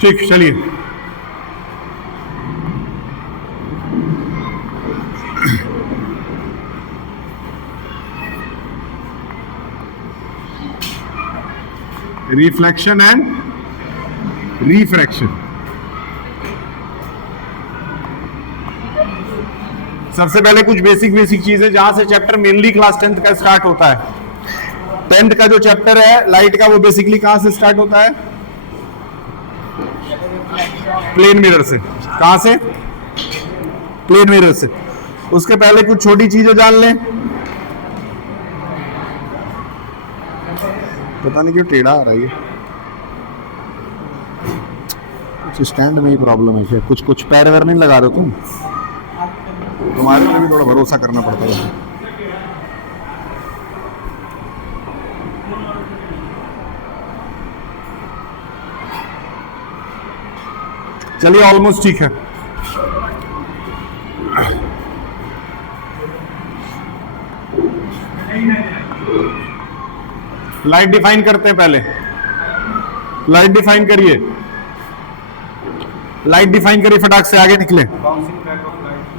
ठीक, चलिए। Reflection and refraction. सबसे पहले कुछ बेसिक चीजें जहां से चैप्टर मेनली क्लास 10th का स्टार्ट होता है। 10th का जो चैप्टर है लाइट का, वो बेसिकली कहां से स्टार्ट होता है? प्लेन मिरर से। कहां से? प्लेन मिरर से। उसके पहले कुछ छोटी चीजें जान लें। पता नहीं क्यों टेढ़ा आ रहा है, कुछ स्टैंड में ही प्रॉब्लम है क्या? कुछ पैर वैर नहीं लगा रहे तुम? तुम्हारे पे भी थोड़ा भरोसा करना पड़ता है। चलिए, ऑलमोस्ट ठीक है। लाइट डिफाइन करते हैं पहले। लाइट डिफाइन करिए, लाइट डिफाइन करिए, फटाक से आगे निकले।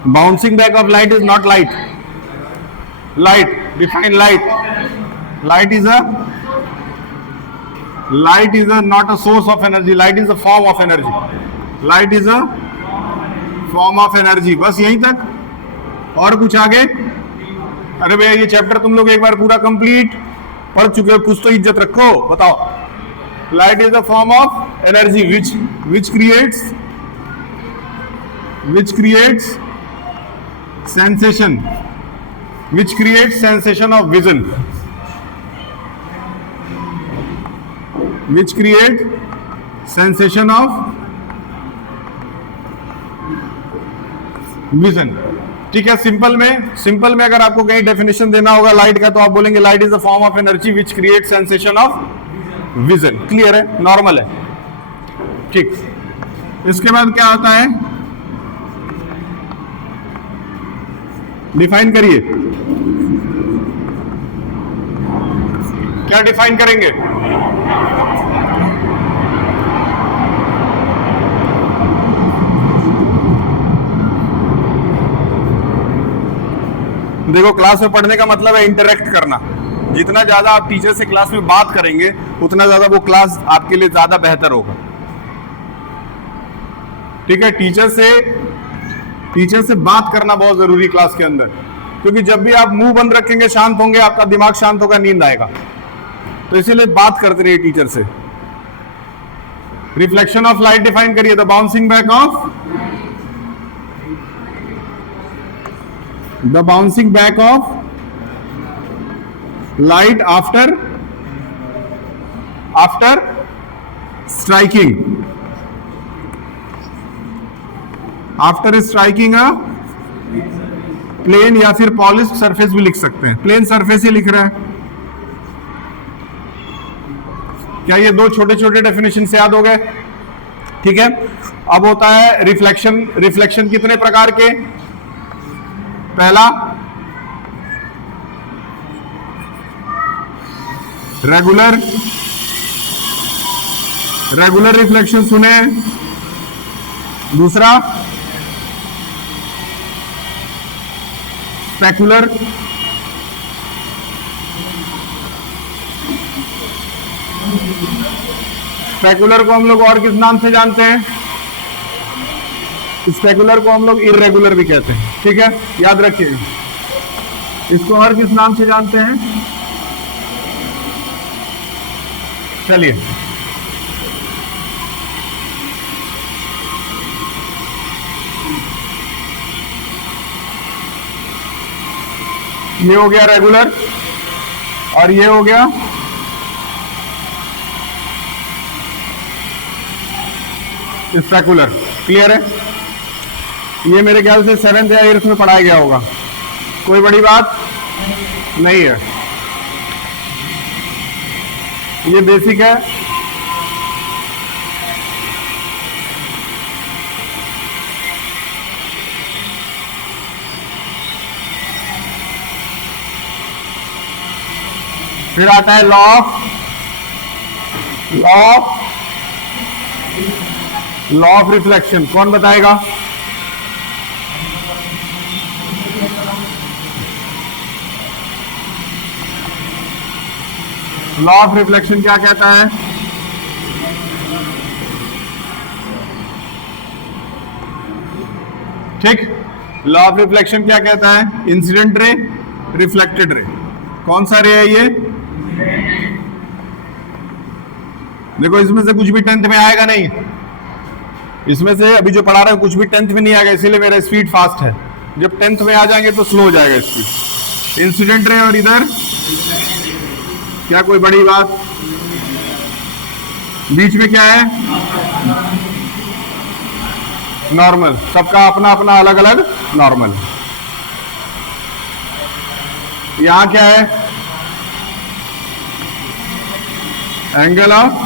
Bouncing back of light is not light. Light define light. Light is a not a source of energy. Light is a form of energy. Light is a form of energy. बस यहीं तक। और कुछ आगे? अरे भैया, ये चैप्टर तुम लोग एक बार पूरा कंप्लीट पढ़ चुके हो, कुछ तो इज्जत रखो। बताओ। Light is a form of energy which creates sensation, which creates sensation of vision, which create sensation of vision। ठीक है। सिंपल में अगर आपको कहीं डेफिनेशन देना होगा लाइट का, तो आप बोलेंगे light is a form of energy which create sensation of vision. Clear है? नॉर्मल है। ठीक। इसके बाद क्या आता है? डिफाइन करिए। क्या डिफाइन करेंगे? देखो, क्लास में पढ़ने का मतलब है इंटरेक्ट करना। जितना ज्यादा आप टीचर से क्लास में बात करेंगे, उतना ज्यादा वो क्लास आपके लिए ज्यादा बेहतर होगा। ठीक है। टीचर से बात करना बहुत जरूरी क्लास के अंदर, क्योंकि जब भी आप मुंह बंद रखेंगे, शांत होंगे, आपका दिमाग शांत होगा, नींद आएगा। तो इसीलिए बात करते रहिए टीचर से। रिफ्लेक्शन ऑफ लाइट डिफाइन करिए। The bouncing back of light after striking a plane या फिर पॉलिश्ड सरफेस भी लिख सकते हैं। प्लेन सरफेस ही लिख रहा है। क्या ये दो छोटे छोटे डेफिनेशन से याद हो गए? ठीक है। अब होता है रिफ्लेक्शन कितने प्रकार के? पहला, रेगुलर रिफ्लेक्शन सुने। दूसरा, स्पेकुलर। स्पेकुलर को हम लोग और किस नाम से जानते हैं? स्पेकुलर को हम लोग इर्रेगुलर भी कहते हैं। ठीक है, याद रखिए। इसको और किस नाम से जानते हैं? चलिए, ये हो गया रेगुलर और ये हो गया स्पेकुलर। क्लियर है? ये मेरे ख्याल से 7th या 8th में पढ़ाया गया होगा। कोई बड़ी बात नहीं है, ये बेसिक है। फिर आता है law of law of reflection कौन बताएगा? लॉ ऑफ रिफ्लेक्शन क्या कहता है? ठीक, लॉ ऑफ रिफ्लेक्शन क्या कहता है? Incident ray, reflected ray. कौन सा रे है ये? देखो इसमें से कुछ भी 10th में आएगा नहीं, इसमें से अभी जो पढ़ा रहा है कुछ भी 10th में नहीं आएगा, इसीलिए मेरा स्पीड फास्ट है। जब 10th में आ जाएंगे तो स्लो हो जाएगा स्पीड। इंसिडेंट रे और इधर क्या कोई बड़ी बात? बीच में क्या है? नॉर्मल। सबका अपना अपना अलग अलग नॉर्मल। यहां क्या है? एंगल ऑफ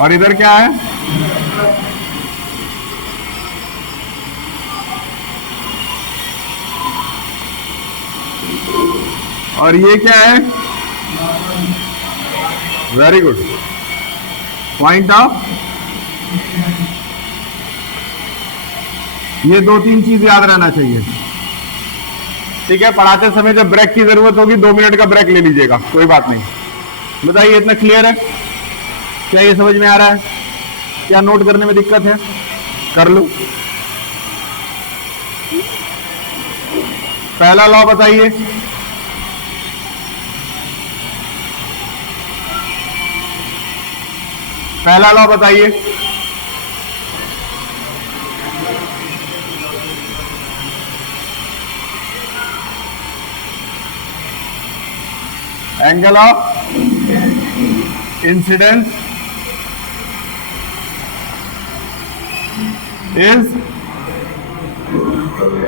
और इधर क्या है? और ये क्या है? Very good, point of. ये 2-3 चीज याद रहना चाहिए, ठीक है? पढ़ाते समय जब ब्रेक की जरूरत होगी 2 मिनट का ब्रेक ले लीजिएगा, कोई बात नहीं। बताइए इतना क्लियर है? क्या ये समझ में आ रहा है? क्या नोट करने में दिक्कत है? कर लो। पहला लॉ बताइए। पहला लॉ बताइए। Angle of incidence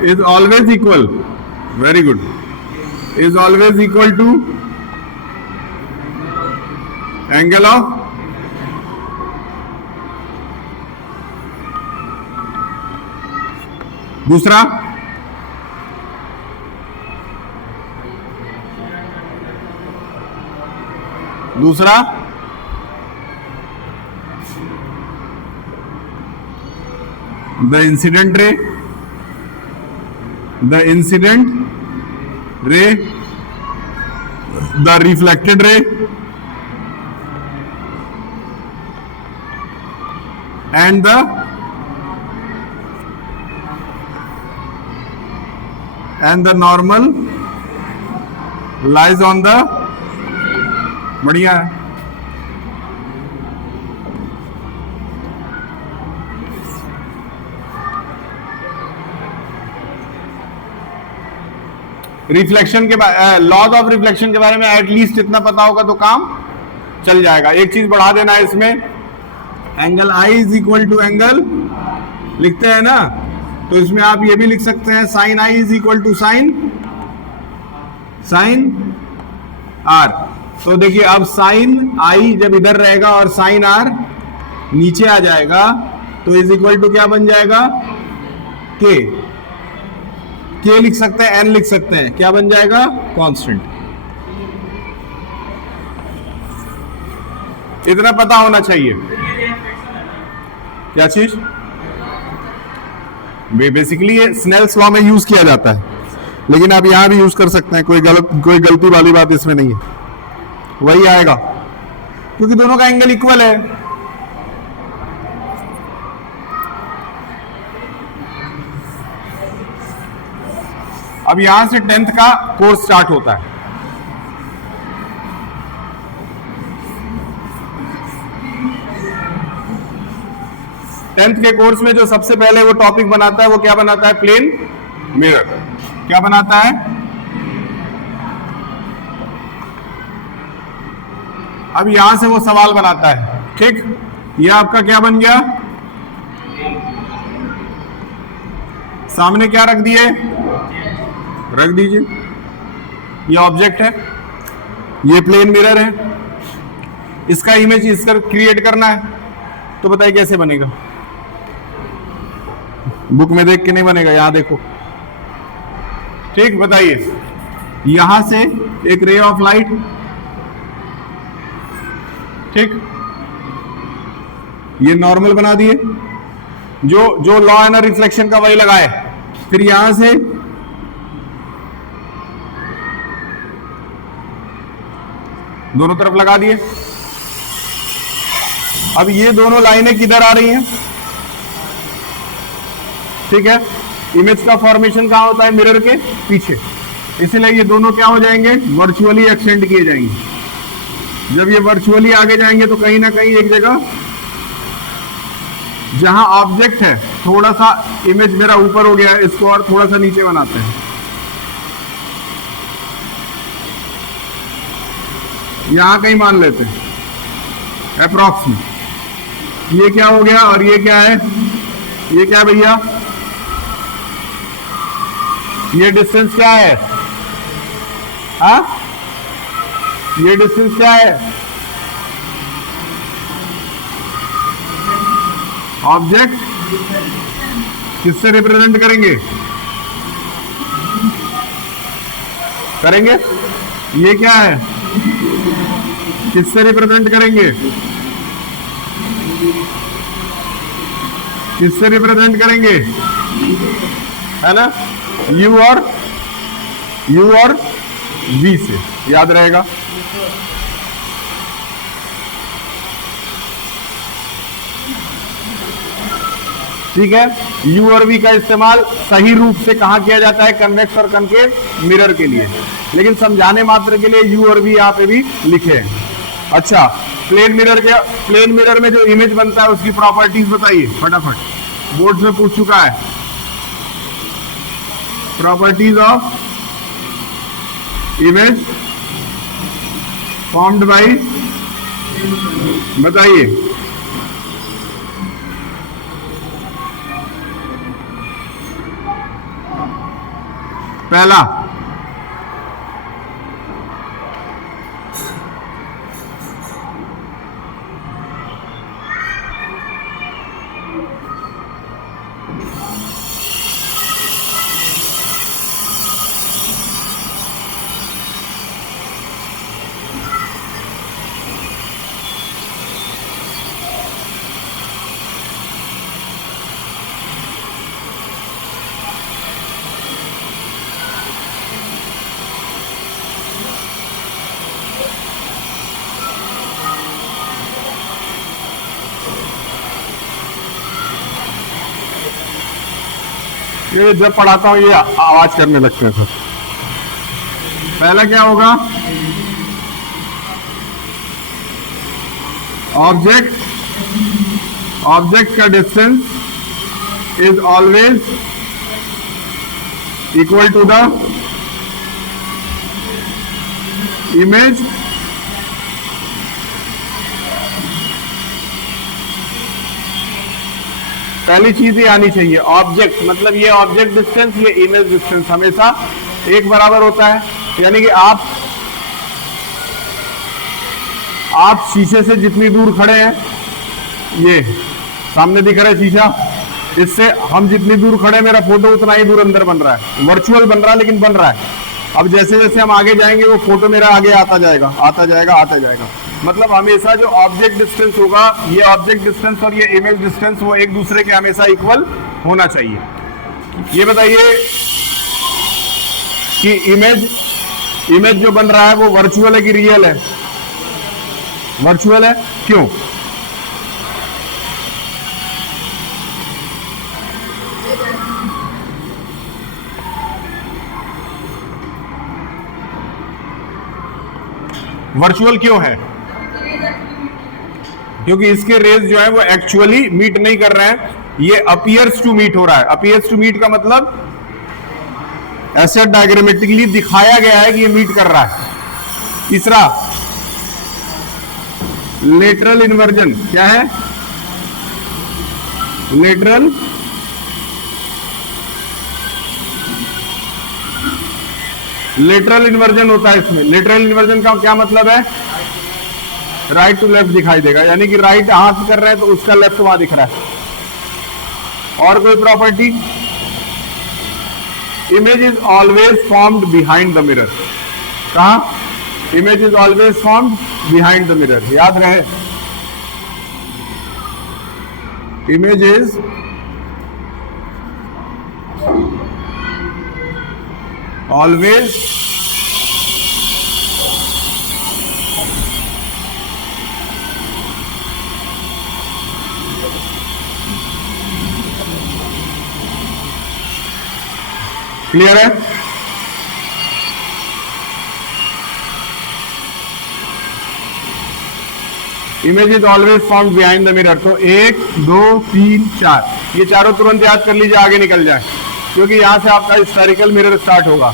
is always equal, very good, is always equal to angle of दूसरा the incident ray, the reflected ray, and the normal lies on the, बढ़िया है। रिफ्लेक्शन के लॉज ऑफ रिफ्लेक्शन के बारे में at least इतना पता होगा तो काम चल जाएगा। एक चीज बढ़ा देना है इसमें, angle I is equal to angle लिखते हैं ना, तो इसमें आप ये भी लिख सकते हैं sine I is equal to sine R. तो देखिए अब साइन आई जब इधर रहेगा और साइन आर नीचे आ जाएगा तो इज इक्वल टू क्या बन जाएगा? के लिख सकते हैं, एन लिख सकते हैं, क्या बन जाएगा? कांस्टेंट। इतना पता होना चाहिए। क्या चीज? बेसिकली ये स्नेल्स लॉ में यूज किया जाता है, लेकिन आप यहां भी यूज कर सकते हैं। कोई गलती वाली बात इसमें नहीं है, वही आएगा क्योंकि दोनों का एंगल इक्वल है। अब यहां से 10th का कोर्स स्टार्ट होता है। टेंथ के कोर्स में जो सबसे पहले वो टॉपिक बनाता है वो क्या बनाता है? Plane mirror. क्या बनाता है? अब यहां से वो सवाल बनाता है, ठीक? ये आपका क्या बन गया? सामने क्या रख दिए? रख दीजिए, ये ऑब्जेक्ट है, ये प्लेन मिरर है, इसका इमेज इसका क्रिएट करना है। तो बताइए कैसे बनेगा? बुक में देख के नहीं बनेगा, यहां देखो। ठीक, बताइए। यहां से एक रे ऑफ लाइट, ठीक, ये नॉर्मल बना दिए, जो लॉ है ना रिफ्लेक्शन का वही लगाए। फिर यहां से दोनों तरफ लगा दिए। अब ये दोनों लाइनें किधर आ रही हैं? ठीक है, इमेज का फॉर्मेशन कहां होता है? मिरर के पीछे। इसलिए ये दोनों क्या हो जाएंगे? वर्चुअली एक्सटेंड किए जाएंगे। जब ये वर्चुअली आगे जाएंगे तो कहीं ना कहीं एक जगह जहां ऑब्जेक्ट है, थोड़ा सा इमेज मेरा ऊपर हो गया है, इसको और थोड़ा सा नीचे बनाते हैं। यहां कहीं मान लेते हैं अप्रॉक्स में। ये क्या हो गया और ये क्या है? ये क्या है भैया? ये डिस्टेंस क्या है? हाँ, ये डिस्टेंस क्या है? ऑब्जेक्ट किससे रिप्रेजेंट करेंगे? ये क्या है? किससे रिप्रेजेंट करेंगे? किससे रिप्रेजेंट करेंगे? है ना, U और V से, याद रहेगा। ठीक है, U और V का इस्तेमाल सही रूप से कहां किया जाता है? कन्वेक्स और कनकेव मिरर के लिए। लेकिन समझाने मात्र के लिए U और V यहां पे भी लिखे हैं। अच्छा, प्लेन मिरर में जो इमेज बनता है उसकी प्रॉपर्टीज बताइए फटाफट, बोर्ड में पूछ चुका है। Properties of image formed by, बताइए। पहला, ये जब पढ़ाता हूं ये आवाज करने लगते हैं सब। पहला क्या होगा? ऑब्जेक्ट का distance is always equal to the image पहली चीज ही आनी चाहिए। ऑब्जेक्ट मतलब ये ऑब्जेक्ट डिस्टेंस, ये इमेज डिस्टेंस हमेशा एक बराबर होता है। यानी कि आप शीशे से जितनी दूर खड़े हैं, ये सामने दिख रहा है शीशा, इससे हम जितनी दूर खड़े हैं मेरा फोटो उतना ही दूर अंदर बन रहा है। वर्चुअल बन रहा है लेकिन बन रहा है। अब जैसे जैसे हम आगे जाएंगे वो फोटो मेरा आगे आता जाएगा, आता जाएगा, आता जाएगा। मतलब हमेशा जो ऑब्जेक्ट डिस्टेंस होगा, ये ऑब्जेक्ट डिस्टेंस और ये इमेज डिस्टेंस, वो एक दूसरे के हमेशा इक्वल होना चाहिए। ये बताइए कि इमेज जो बन रहा है वो वर्चुअल है कि रियल है? वर्चुअल है। क्यों? वर्चुअल क्यों है? क्योंकि इसके रेज जो है वो एक्चुअली मीट नहीं कर रहे हैं, ये अपीयर्स टू मीट हो रहा है। अपीयर्स टू मीट का मतलब ऐसे डायग्रामेटिकली दिखाया गया है कि ये मीट कर रहा है। तीसरा, लेटरल इन्वर्जन। क्या है? लेटरल इन्वर्जन होता है इसमें। लेटरल इन्वर्जन का क्या मतलब है? राइट टू लेफ्ट दिखाई देगा, यानी कि राइट हाथ कर रहे हैं तो उसका लेफ्ट वहां दिख रहा है। और कोई property, image is always formed behind the mirror. कहा? Image is always formed behind the mirror, याद रहे। इमेज इज ऑलवेज क्लियर है? Image is always found behind the mirror. तो 1 2 3 4 ये चारों तुरंत याद कर लीजिए, आगे निकल जाए, क्योंकि यहां से आपका हिस्टोरिकल मिरर स्टार्ट होगा।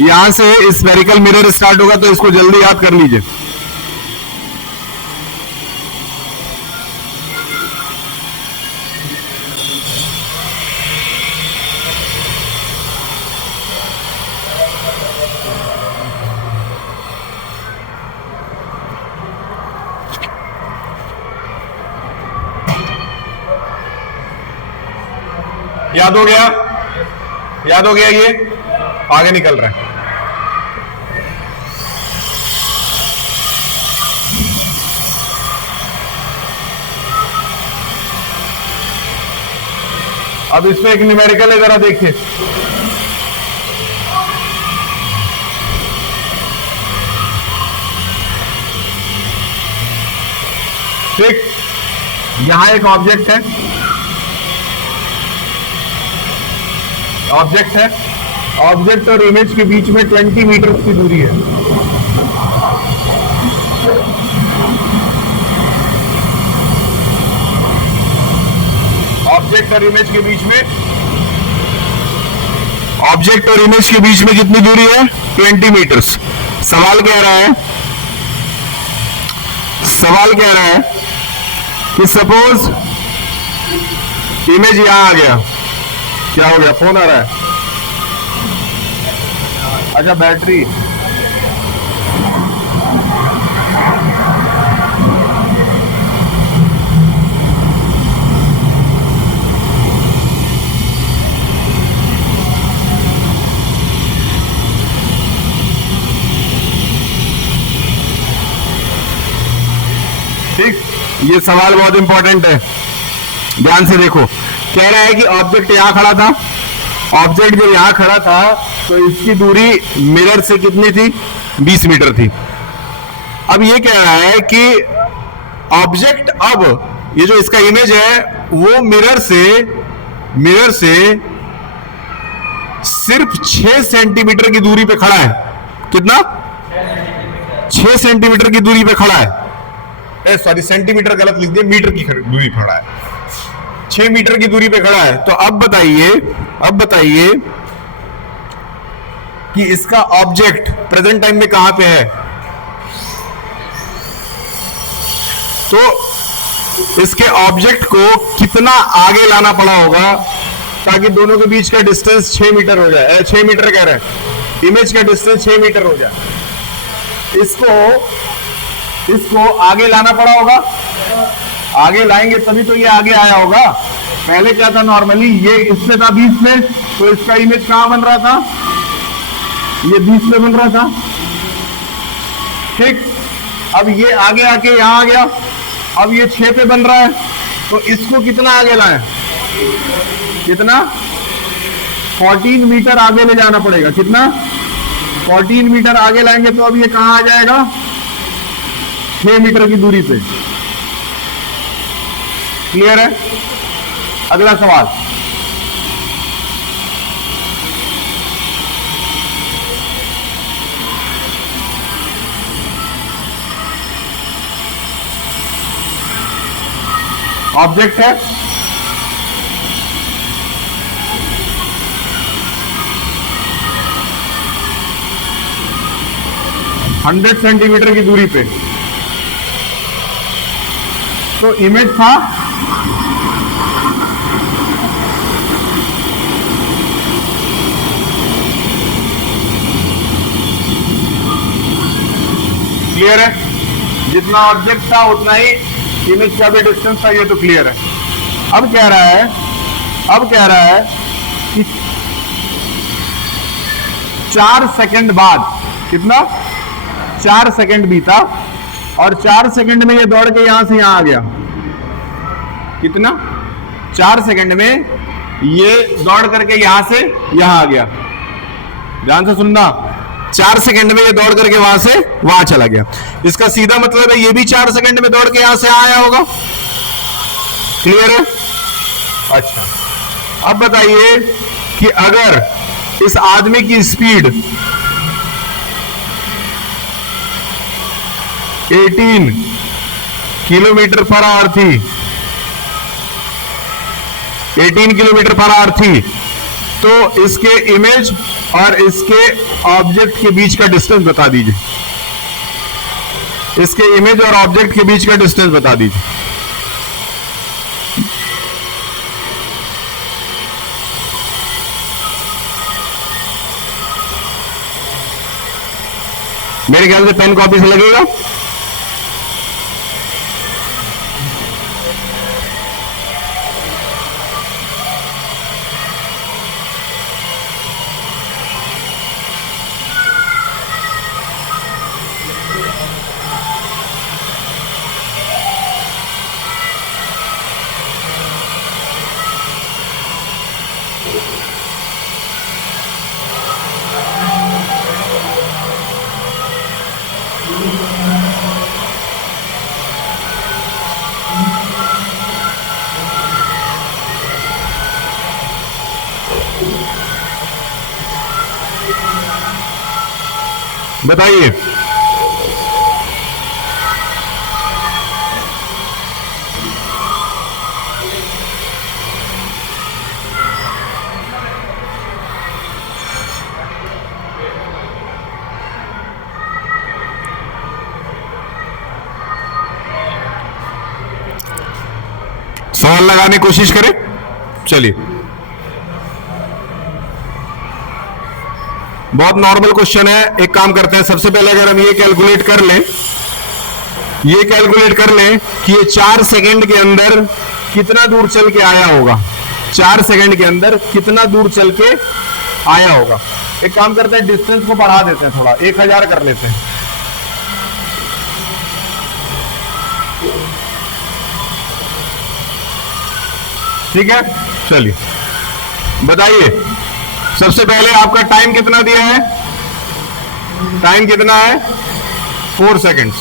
यहां से स्फेरिकल मिरर स्टार्ट होगा, तो इसको जल्दी याद कर लीजिए। याद हो गया? याद हो गया? ये आगे निकल रहा है। अब इसमें एक न्यूमेरिकल है, जरा देखिए। ठीक, यहां एक ऑब्जेक्ट है, ऑब्जेक्ट है, ऑब्जेक्ट और इमेज के बीच में 20 मीटर की दूरी है। ऑब्जेक्ट और इमेज के बीच में, ऑब्जेक्ट और इमेज के बीच में कितनी दूरी है? 20 मीटर्स। सवाल कह रहा है, सवाल कह रहा है कि सपोज इमेज यहां आ गया। क्या हो गया? फोन आ रहा है। अच्छा, बैटरी। ठीक, ये सवाल बहुत इंपॉर्टेंट है, ध्यान से देखो। कह रहा है कि ऑब्जेक्ट यहां खड़ा था, ऑब्जेक्ट जब यहां खड़ा था तो इसकी दूरी मिरर से कितनी थी? 20 मीटर थी। अब ये कह रहा है कि ऑब्जेक्ट, अब ये जो इसका इमेज है वो मिरर से सिर्फ 6 सेंटीमीटर की दूरी पे खड़ा है। कितना? 6 सेंटीमीटर की दूरी पे खड़ा है। सॉरी, सेंटीमीटर गलत लिख दिया, मीटर की दूरी खड़ा है। 6 मीटर की दूरी पे खड़ा है। तो अब बताइए कि इसका ऑब्जेक्ट प्रेजेंट टाइम में कहां पे है? तो इसके ऑब्जेक्ट को कितना आगे लाना पड़ा होगा ताकि दोनों के बीच का डिस्टेंस 6 मीटर हो जाए? 6 मीटर कह रहे हैं, इमेज का डिस्टेंस 6 मीटर हो जाए। इसको आगे लाना पड़ा होगा। आगे लाएंगे तभी तो ये आगे आया होगा। पहले क्या था? नॉर्मली ये इससे था 20 में, तो इसका इमेज कहां बन रहा था? ये 20 में बन रहा था। ठीक, अब ये आगे आके यहां आ गया, अब ये 6 पे बन रहा है, तो इसको कितना आगे लाएं? कितना? 14 मीटर आगे ले जाना पड़ेगा। कितना? 14 मीटर आगे लाएंगे तो अब ये कहां आ जाएगा? 6 मीटर की दूरी पे। क्लियर है? अगला सवाल। ऑब्जेक्ट है, हंड्रेड सेंटीमीटर की दूरी पे, तो इमेज था क्लियर है? जितना ऑब्जेक्ट था उतना ही इमेज का भी डिस्टेंस था, ये तो क्लियर है। अब कह रहा है कि 4 सेकंड बाद, कितना, 4 सेकंड बीता और 4 सेकंड में ये दौड़ के यहां से यहां आ गया। कितना? 4 सेकंड में ये दौड़ करके यहां से यहां आ गया। ध्यान से सुनना, 4 सेकंड में ये दौड़ करके वहां से वहां चला गया। इसका सीधा मतलब है ये भी 4 सेकंड में दौड़ के यहां से आया होगा। क्लियर है? अच्छा, अब बताइए कि अगर इस आदमी की स्पीड 18 किलोमीटर पर आवर थी, 18 किलोमीटर पर आवर थी, तो इसके इमेज और इसके ऑब्जेक्ट के बीच का डिस्टेंस बता दीजिए। इसके इमेज और ऑब्जेक्ट के बीच का डिस्टेंस बता दीजिए। मेरे ख्याल से पेन कॉपी से लगेगा। बताइए। सवाल लगाने की कोशिश करें। चलिए, बहुत नॉर्मल क्वेश्चन है। एक काम करते हैं, सबसे पहले अगर हम ये कैलकुलेट कर लें कि ये 4 सेकंड के अंदर कितना दूर चल के आया होगा। 4 सेकंड के अंदर कितना दूर चल के आया होगा। एक काम करते हैं, डिस्टेंस को बढ़ा देते हैं थोड़ा, 1000 कर लेते हैं। ठीक है, चलिए बताइए। सबसे पहले आपका टाइम कितना दिया है? टाइम कितना है? 4 सेकेंड्स।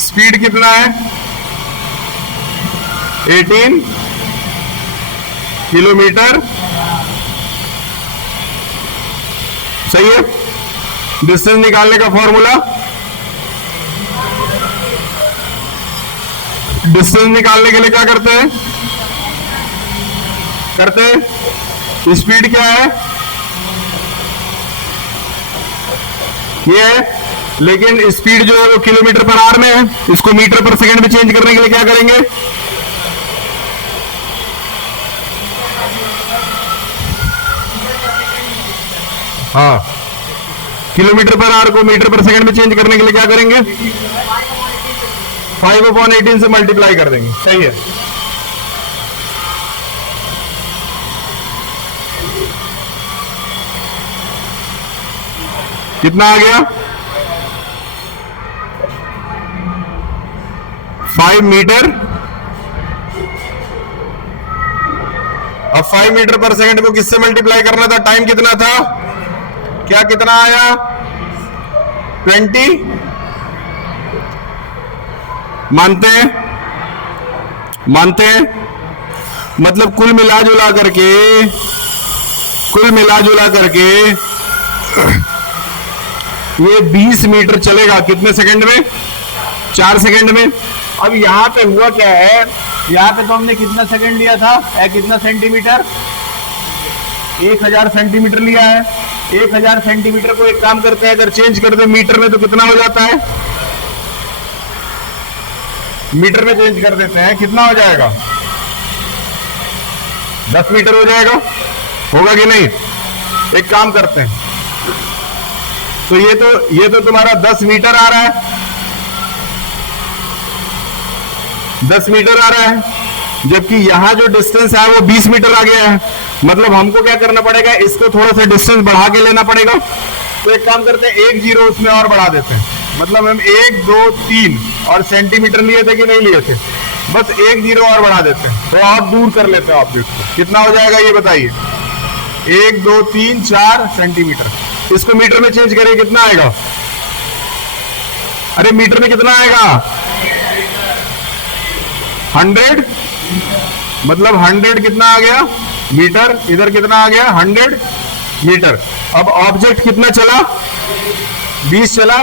स्पीड कितना है? 18 किलोमीटर। सही है। डिस्टेंस निकालने का फॉर्मूला, डिस्टेंस निकालने के लिए क्या करते हैं? स्पीड क्या है? ये है, लेकिन स्पीड जो है वो किलोमीटर पर आवर में है। इसको मीटर पर सेकंड में चेंज करने के लिए क्या करेंगे? हाँ, किलोमीटर पर आवर को मीटर पर सेकंड में चेंज करने के लिए क्या करेंगे? 5/18 से मल्टीप्लाई कर देंगे। सही है। कितना आ गया? 5 मीटर। अब 5 मीटर पर सेकंड को किससे मल्टीप्लाई करना था? टाइम कितना था? क्या कितना आया? 20। मानते हैं? मतलब कुल मिला जुला करके ये 20 मीटर चलेगा। कितने सेकंड में? 4 सेकंड में। अब यहां पे हुआ क्या है? यहां पे तो हमने कितना सेकंड लिया था? कितना सेंटीमीटर? 1000 सेंटीमीटर लिया है। 1000 सेंटीमीटर को एक काम करते हैं, अगर चेंज कर दे मीटर में तो कितना हो जाता है? मीटर में चेंज कर देते हैं, कितना हो जाएगा? 10 मीटर हो जाएगा। होगा कि नहीं? एक काम करते हैं, तो ये तो तुम्हारा 10 मीटर आ रहा है, 10 मीटर आ रहा है, जबकि यहां जो डिस्टेंस है वो 20 मीटर आ गया है। मतलब हमको क्या करना पड़ेगा, इसको थोड़ा सा डिस्टेंस बढ़ा के लेना पड़ेगा। तो एक काम करते हैं, 1 जीरो उसमें और बढ़ा देते हैं। मतलब हम 1 2 3 और सेंटीमीटर लिए थे कि नहीं लिए थे, बस 1 जीरो और बढ़ा देते हैं, तो और दूर कर लेते हैं ऑब्जेक्ट को। कितना हो जाएगा ये बताइए, 1 2 3 4 सेंटीमीटर। इसको मीटर में चेंज करिए, कितना आएगा? अरे मीटर में कितना आएगा? 100। मतलब 100 कितना आ गया मीटर, इधर कितना आ गया 100 मीटर। अब ऑब्जेक्ट कितना चला, 20 चला।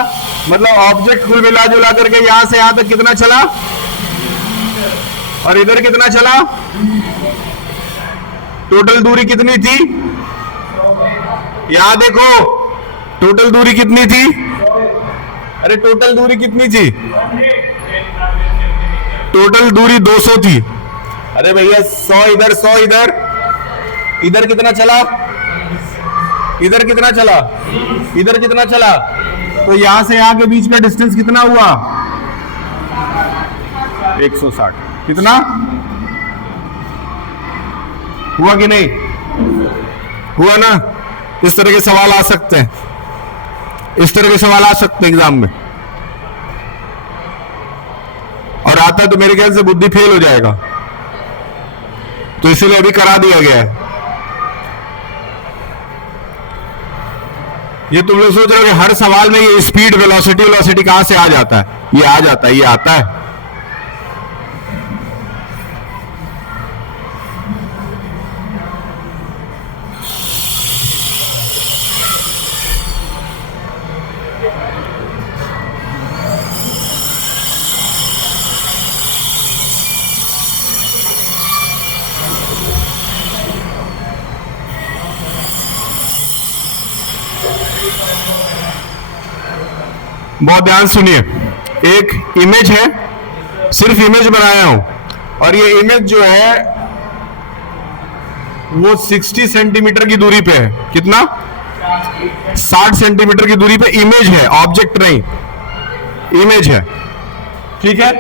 मतलब ऑब्जेक्ट कुल मिला जुला करके यहां से यहां तक कितना चला, और इधर कितना चला? टोटल दूरी कितनी थी? यहां देखो, टोटल दूरी कितनी थी? अरे टोटल दूरी कितनी थी? टोटल दूरी 200 थी। अरे भैया 100 इधर 100 इधर, इधर कितना चला? इधर कितना चला? इधर कितना चला? तो यहां से यहां के बीच का डिस्टेंस कितना हुआ? 160। कितना हुआ कि नहीं हुआ ना? इस तरह के सवाल आ सकते हैं, इस तरह के सवाल आ सकते हैं एग्जाम में, और आता है तो मेरे ख्याल से बुद्धि फेल हो जाएगा, तो इसलिए अभी करा दिया गया है। ये तुम लोग सोच रहे हो कि हर सवाल में ये स्पीड वेलोसिटी कहां से आ जाता है? ये आ जाता है, ये आता है। बहुत ध्यान सुनिए, एक इमेज है, सिर्फ इमेज बनाया हूं, और ये इमेज जो है वो 60 सेंटीमीटर की दूरी पे है। कितना? 60 सेंटीमीटर की दूरी पे इमेज है, ऑब्जेक्ट नहीं, इमेज है। ठीक है,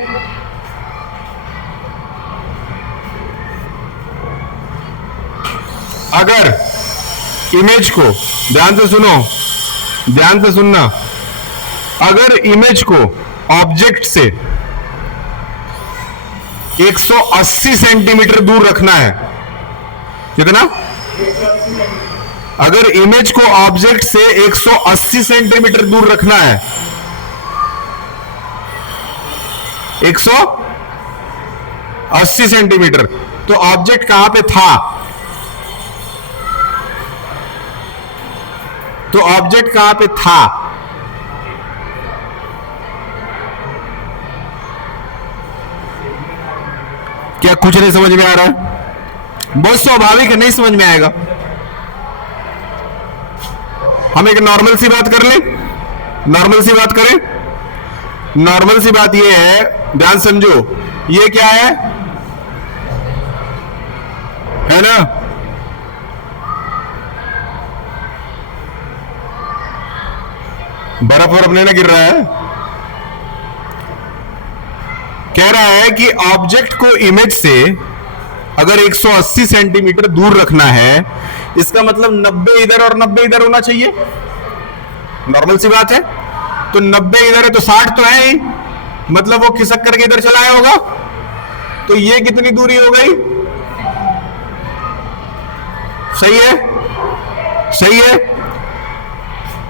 अगर इमेज को, ध्यान से सुनो, ध्यान से सुनना, अगर इमेज को ऑब्जेक्ट से 180 सेंटीमीटर दूर रखना है, कितना? अगर इमेज को ऑब्जेक्ट से 180 सेंटीमीटर दूर रखना है, 180 सेंटीमीटर, तो ऑब्जेक्ट कहां पे था? तो ऑब्जेक्ट कहां पे था? क्या कुछ नहीं समझ में आ रहा है? बहुत स्वाभाविक है, नहीं समझ में आएगा। हम एक नॉर्मल सी बात कर लें, नॉर्मल सी बात करें। नॉर्मल सी बात यह है, ध्यान समझो, ये क्या है ना? बर्फ और अपने ना गिर रहा है। कह रहा है कि ऑब्जेक्ट को इमेज से अगर 180 सेंटीमीटर दूर रखना है, इसका मतलब 90 इधर और 90 इधर होना चाहिए। नॉर्मल सी बात है, तो 90 इधर है तो 60 तो है ही, मतलब वो खिसक करके इधर चला आया होगा। तो ये कितनी दूरी हो गई? सही है, सही है।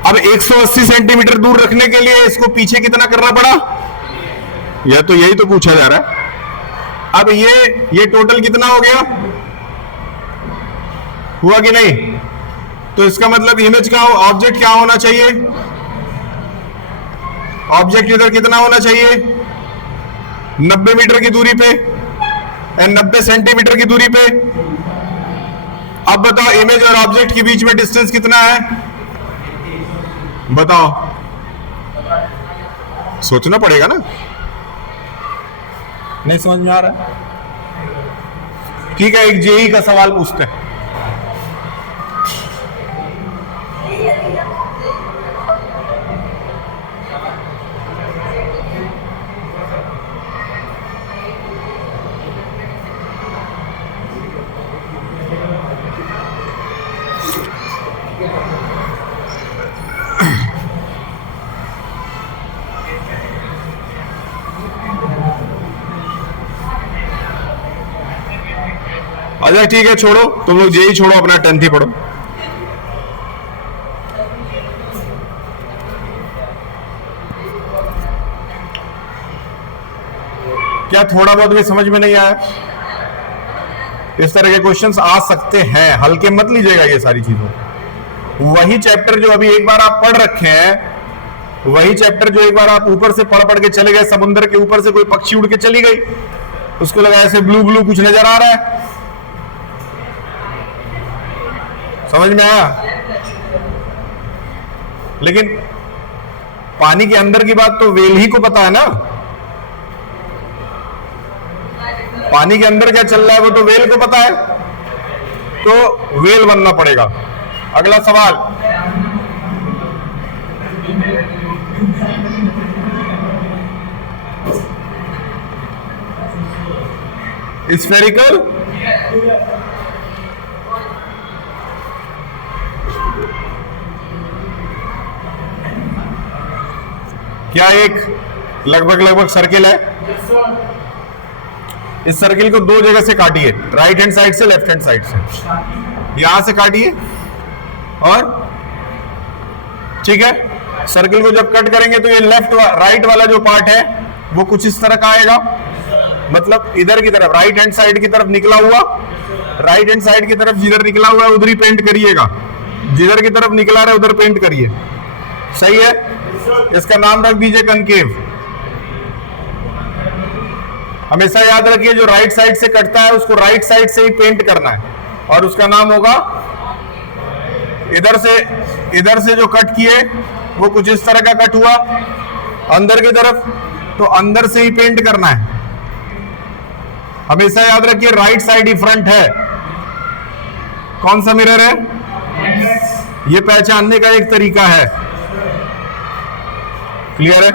अब 180 सेंटीमीटर दूर रखने के लिए इसको पीछे कितना करना पड़ा? यह तो यही तो पूछा जा रहा है। अब ये टोटल कितना हो गया? हुआ कि नहीं? तो इसका मतलब इमेज का ऑब्जेक्ट क्या होना चाहिए? ऑब्जेक्ट इधर कितना होना चाहिए? 90 मीटर की दूरी पे, 90 सेंटीमीटर की दूरी पे। अब बताओ इमेज और ऑब्जेक्ट के बीच में डिस्टेंस कितना है? बताओ, सोचना पड़ेगा ना। नहीं समझ में आ रहा? ठीक है, एक जेई का सवाल पूछते हैं। अच्छा ठीक है, छोड़ो तुम लोग जेई छोड़ो, अपना 10th ही पढ़ो। क्या थोड़ा बहुत भी समझ में नहीं आया? इस तरह के क्वेश्चंस आ सकते हैं, हल्के मत लीजिएगा ये सारी चीजों। वही चैप्टर जो अभी एक बार आप पढ़ रखे हैं, वही चैप्टर जो एक बार आप ऊपर से पढ़ पढ़ के चले गए, समुद्र के ऊपर से कोई पक्षी उड़ के चली गई, उसको लगा ऐसे ब्लू ब्लू कुछ नजर आ रहा है, समझ में आया? लेकिन पानी के अंदर की बात तो वेल ही को पता है ना, पानी के अंदर क्या चल रहा है वो तो वेल को पता है, तो वेल बनना पड़ेगा। अगला सवाल, स्फेरिकल क्या एक लगभग सर्किल है? इस सर्किल को दो जगह से काटिए, राइट हैंड साइड से, लेफ्ट हैंड साइड से। यहां से काटिए और ठीक है, सर्किल को जब कट करेंगे तो ये लेफ्ट राइट वाला जो पार्ट है वो कुछ इस तरह का आएगा, मतलब इधर की तरफ राइट हैंड साइड की तरफ निकला हुआ, राइट हैंड साइड की तरफ जिधर निकला हुआ है उधर ही पेंट करिएगा, जिधर की तरफ निकला रहा है उधर पेंट करिए, सही है? इसका नाम रख दीजिए कनकेव। हमेशा याद रखिए जो राइट साइड से कटता है उसको राइट साइड से ही पेंट करना है, और उसका नाम होगा, इधर से जो कट किए वो कुछ इस तरह का कट हुआ अंदर की तरफ, तो अंदर से ही पेंट करना है। हमेशा याद रखिए राइट साइड ही फ्रंट है। कौन सा मिरर है? ये पहचानने का एक तरीका है, क्लियर है?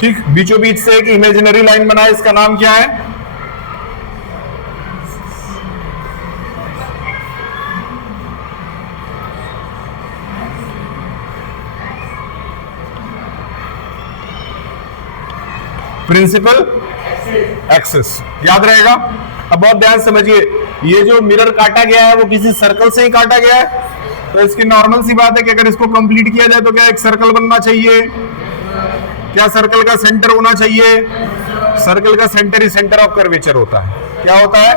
ठीक, बीचों बीच से एक इमेजिनरी लाइन बनाए, इसका नाम क्या है? प्रिंसिपल एक्सिस, याद रहेगा। अब बहुत ध्यान समझिए, ये जो मिरर काटा गया है वो किसी सर्कल से ही काटा गया है, तो इसकी नॉर्मल सी बात है कि अगर इसको कंप्लीट किया जाए तो क्या एक सर्कल बनना चाहिए, क्या सर्कल का सेंटर होना चाहिए? सर्कल का centre he centre of curvature होता है। क्या होता है?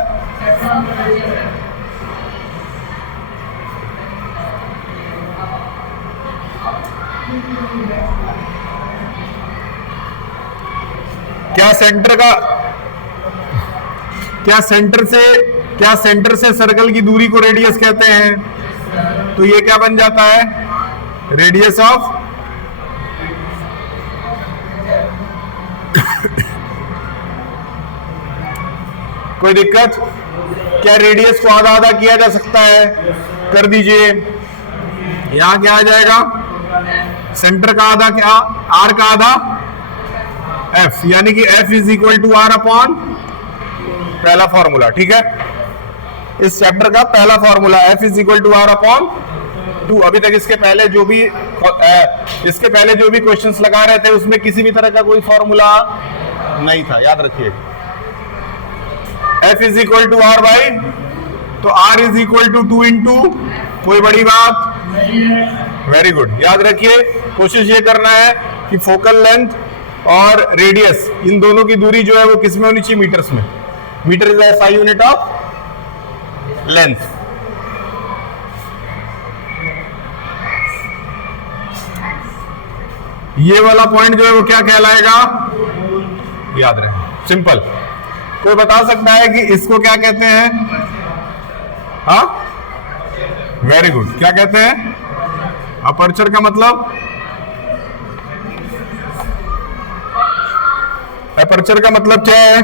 क्या सेंटर से सर्कल की दूरी को रेडियस कहते हैं, तो ये क्या बन जाता है? रेडियस ऑफ कोई दिक्कत? क्या रेडियस को आधा आधा किया जा सकता है? कर दीजिए। यहां क्या आ जाएगा? सेंटर का आधा क्या? आर का आधा एफ, यानी कि F is equal to R upon पहला फॉर्मूला, ठीक है? इस चैप्टर का पहला formula F is equal to R upon 2। अभी तक इसके पहले जो भी क्वेश्चंस लगा रहे थे उसमें किसी भी तरह का कोई फॉर्मूला नहीं था, याद रखिए। F is equal to R by, तो R is equal to 2 into, कोई बड़ी बात? वेरी गुड, याद रखिए। कोशिश ये करना है कि फोकल लेंथ और रेडियस, इन दोनों की दूरी जो है वो किस में होनी चाहिए? मीटर्स में। Meter is SI unit of length. ये वाला पॉइंट जो है वो क्या कहलाएगा? याद रहे, सिंपल। कोई बता सकता है कि इसको क्या कहते हैं? हाँ, वेरी गुड, क्या कहते हैं? अपर्चर का मतलब? अपर्चर का मतलब क्या है?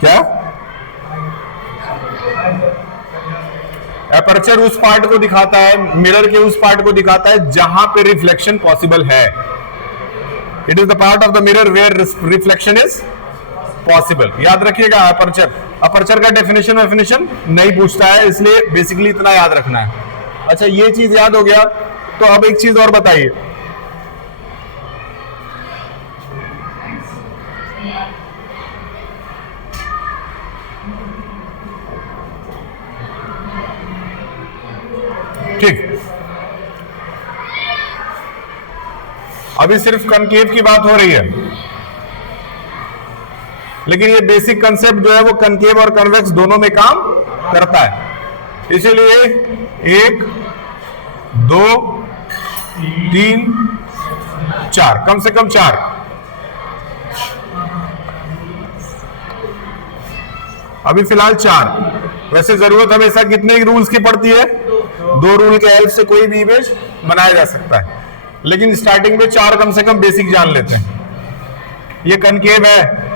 क्या? अपर्चर उस पार्ट को दिखाता है, मिरर के उस पार्ट को दिखाता है जहां पे रिफ्लेक्शन पॉसिबल है। It is the part of the mirror where reflection is possible. याद रखिएगा अपर्चर। अपर्चर का डेफिनेशन नहीं पूछता है, इसलिए बेसिकली इतना याद रखना है। अच्छा ये चीज याद हो गया, तो अब एक चीज और बताइए, ठीक, अभी सिर्फ कनकेव की बात हो रही है, लेकिन ये बेसिक कंसेप्ट जो है वो कनकेव और कन्वेक्स दोनों में काम करता है। इसीलिए 1 2 3 4, कम से कम 4। अभी फिलहाल 4। वैसे जरूरत हमेशा कितने रूल्स की पड़ती है? 2 रूल के हेल्प से कोई भी इमेज बनाया जा सकता है, लेकिन स्टार्टिंग में 4 कम से कम बेसिक जान लेते हैं। ये कनकेव है,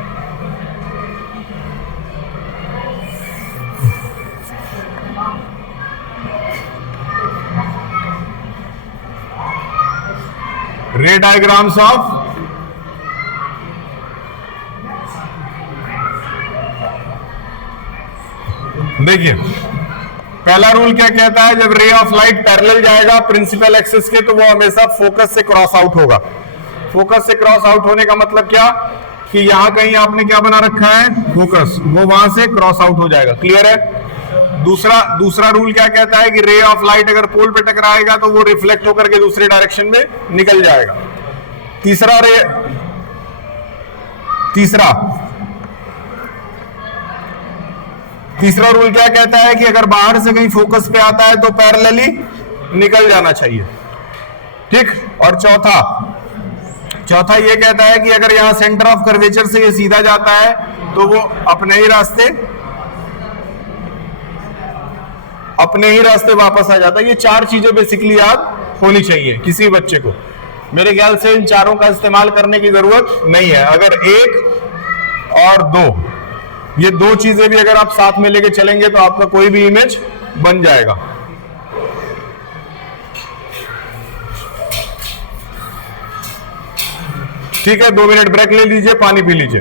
रे डायग्राम्स ऑफ देखिए पहला रूल क्या कहता है, जब रे ऑफ लाइट पैरेलल जाएगा प्रिंसिपल एक्सिस के तो वो हमेशा फोकस से क्रॉस आउट होगा। फोकस से क्रॉस आउट होने का मतलब क्या कि यहां कहीं आपने क्या बना रखा है, फोकस, वो वहां से क्रॉस आउट हो जाएगा। क्लियर है? दूसरा रूल क्या कहता है कि रे ऑफ लाइट अगर पोल पे टकराएगा तो वो रिफ्लेक्ट होकर के दूसरे डायरेक्शन में निकल जाएगा। तीसरा रूल क्या कहता है कि अगर बाहर से कहीं फोकस पे आता है तो पैरेलली निकल जाना चाहिए। ठीक, और चौथा ये कहता है कि अगर यहां सेंटर ऑफ कर्वेचर से ये सीधा जाता है तो वो अपने ही रास्ते वापस आ जाता है। ये 4 चीजें बेसिकली याद होनी चाहिए किसी बच्चे को। मेरे ख्याल से इन चारों का इस्तेमाल करने की जरूरत नहीं है। अगर 1 और 2, ये 2 चीजें भी अगर आप साथ में लेके चलेंगे तो आपका कोई भी इमेज बन जाएगा। ठीक है, 2 मिनट ब्रेक ले लीजिए, पानी पी लीजिए।